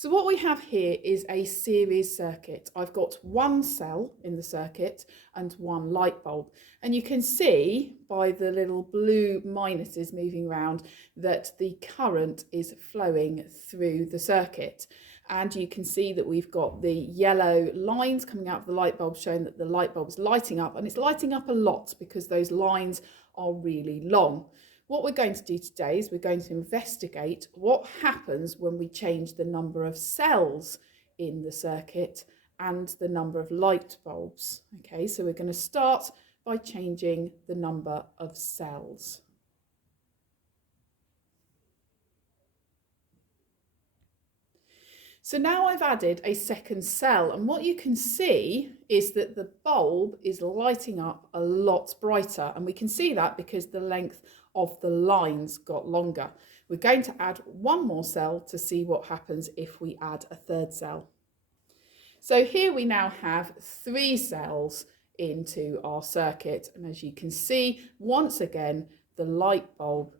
So what we have here is a series circuit. I've got one cell in the circuit and one light bulb. And you can see by the little blue minuses moving around that the current is flowing through the circuit. And you can see that we've got the yellow lines coming out of the light bulb showing that the light bulb is lighting up, and it's lighting up a lot because those lines are really long. What we're going to do today is we're going to investigate what happens when we change the number of cells in the circuit and the number of light bulbs. Okay, so we're going to start by changing the number of cells. So now I've added a second cell, and what you can see is that the bulb is lighting up a lot brighter, and we can see that because the length of the lines got longer. We're going to add one more cell to see what happens if we add a third cell. So here we now have 3 cells into our circuit, and as you can see, once again the light bulb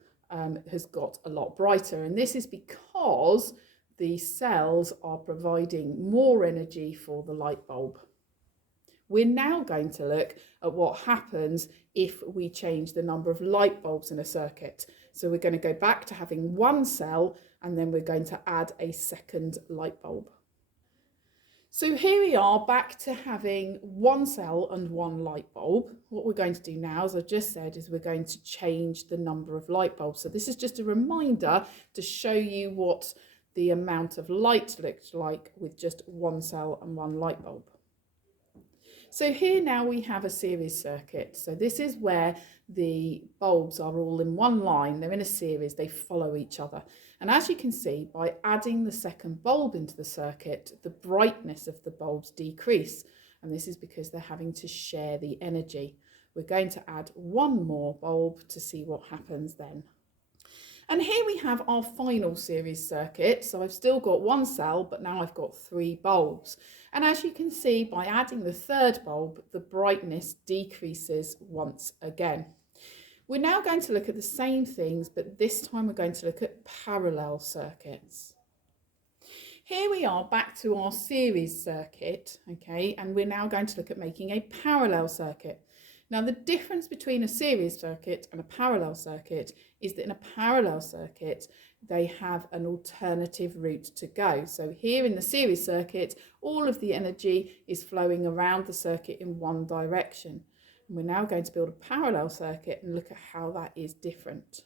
has got a lot brighter, and this is because the cells are providing more energy for the light bulb. We're now going to look at what happens if we change the number of light bulbs in a circuit. So we're going to go back to having one cell, and then we're going to add a second light bulb. So here we are back to having one cell and one light bulb. What we're going to do now, as I just said, is we're going to change the number of light bulbs. So this is just a reminder to show you what the amount of light looks like with just one cell and one light bulb. So here now we have a series circuit. So this is where the bulbs are all in one line. They're in a series, they follow each other. And as you can see, by adding the second bulb into the circuit, the brightness of the bulbs decrease. And this is because they're having to share the energy. We're going to add one more bulb to see what happens then. And here we have our final series circuit. So I've still got one cell, but now I've got 3 bulbs. And as you can see, by adding the third bulb, the brightness decreases once again. We're now going to look at the same things, but this time we're going to look at parallel circuits. Here we are back to our series circuit, okay, and we're now going to look at making a parallel circuit. Now, the difference between a series circuit and a parallel circuit is that in a parallel circuit, they have an alternative route to go. So here in the series circuit, all of the energy is flowing around the circuit in one direction. And we're now going to build a parallel circuit and look at how that is different.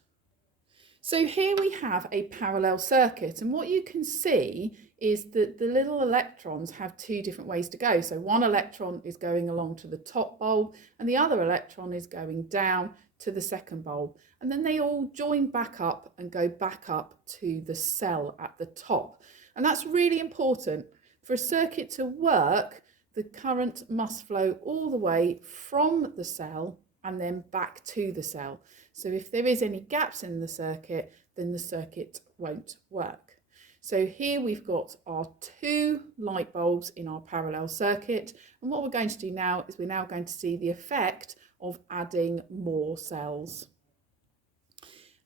So here we have a parallel circuit, and what you can see is that the little electrons have 2 different ways to go. So one electron is going along to the top bulb and the other electron is going down to the second bulb, and then they all join back up and go back up to the cell at the top. And that's really important. For a circuit to work, the current must flow all the way from the cell and then back to the cell. So if there is any gaps in the circuit, then the circuit won't work. So here we've got our 2 light bulbs in our parallel circuit. And what we're going to do now is we're now going to see the effect of adding more cells.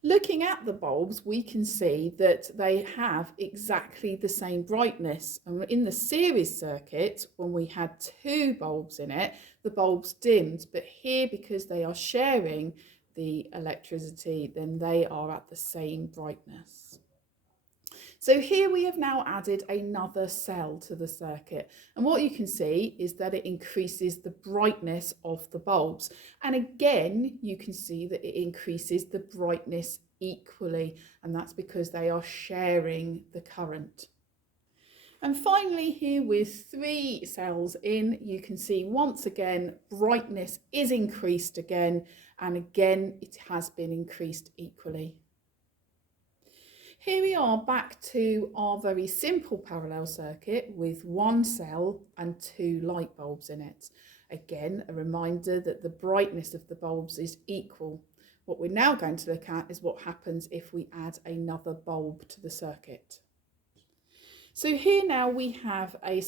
Looking at the bulbs, we can see that they have exactly the same brightness. And in the series circuit, when we had 2 bulbs in it, the bulbs dimmed. But here, because they are sharing the electricity, then they are at the same brightness. So here we have now added another cell to the circuit, and what you can see is that it increases the brightness of the bulbs, and again you can see that it increases the brightness equally, and that's because they are sharing the current. And finally, here with 3 cells in, you can see once again brightness is increased again, and again it has been increased equally. Here we are back to our very simple parallel circuit with 1 cell and 2 light bulbs in it. Again, a reminder that the brightness of the bulbs is equal. What we're now going to look at is what happens if we add another bulb to the circuit. So here now we have a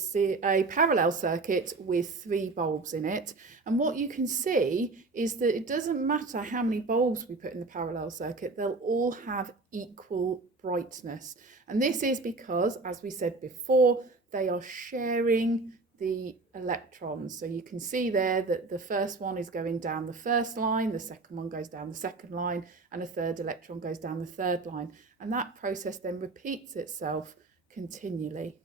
parallel circuit with 3 bulbs in it, and what you can see is that it doesn't matter how many bulbs we put in the parallel circuit, they'll all have equal brightness. And this is because, as we said before, they are sharing the electrons. So you can see there that the first one is going down the first line, the second one goes down the second line, and a third electron goes down the third line. And that process then repeats itself continually.